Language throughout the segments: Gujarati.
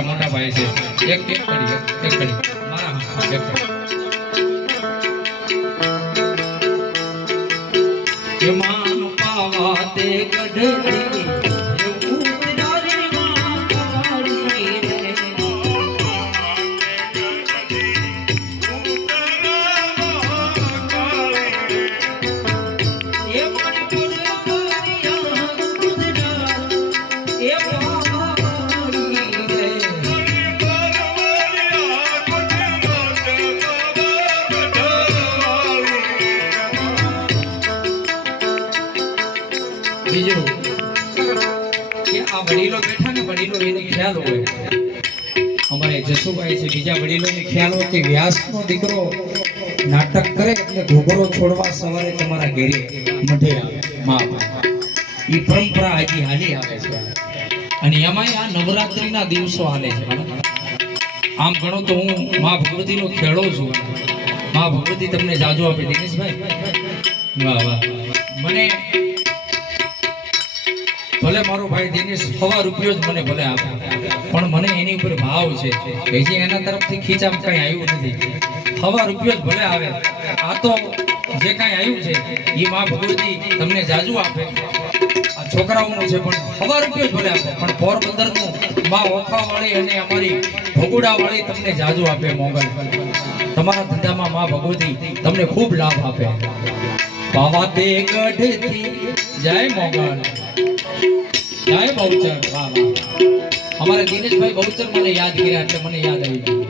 મારા મોટા ભાઈ છે એક કડી મારા એક કડી માન પાવા તે ગઢડી બીજું કે આ વડીલો બેઠા ને વડીલો એને ખ્યાલ હોય અમારે જસુભાઈ છે બીજા વડીલોને ખ્યાલ હોય કે વ્યાસનો દીકરો નાટક કરે એટલે ઘોઘરો છોડવા સવારે તમારા ઘેરે મઢે આવે માં ઈ પરંપરા હજી હાલી આવે છે અને એમાંય આ નવરાત્રીના દિવસો હાલે છે આમ ગણો તો હું માં ભગવતીનો ખેડો છું માં ભગવતી તમને જાજો આપે દિનેશભાઈ વાહ વાહ મને ભલે મારો ભાઈ દિનેશ ₹1 જ મને ભલે આપે પણ મને એની ઉપર ભાવ છે હજી એના તરફથી ખીચામ કઈ આવ્યું નથી ₹1 જ ભલે આવે આ તો જે કઈ આવ્યું છે એ માં ભગવતી તમને જાજુ આપે આ છોકરાઓનું છે પણ ₹1 જ ભલે આપે પણ પોરબંદરનું માં ઓખાવાળી અને અમારી ભગુડાવાળી તમને જાજુ આપે મોગલ તમારા ધંધામાં માં ભગવતી તમને ખૂબ લાભ આપે બાવા તે ગઢથી જય મોગલ જય બહુચર વાહ વાહ અમારા દિનેશભાઈ બહુચર મને યાદ કર્યા એટલે મને યાદ આવી ગયું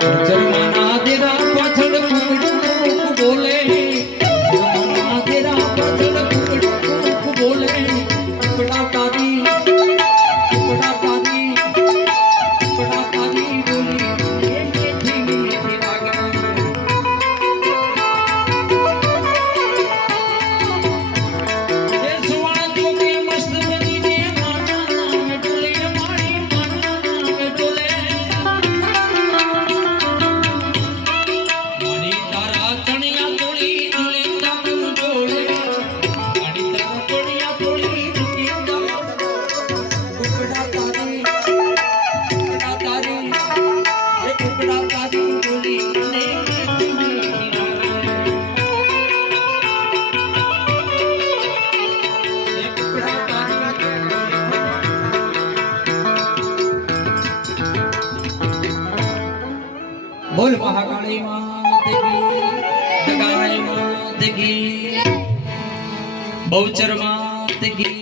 બહુચર માના દેરા પાછળ કુકડું બોલે માના દેરા પાછળ કુકડું બોલે કુકડા તારી બોલી બોલ મહાકાળી માત કી, દગાઈ માત કી, બહુચર માત કી।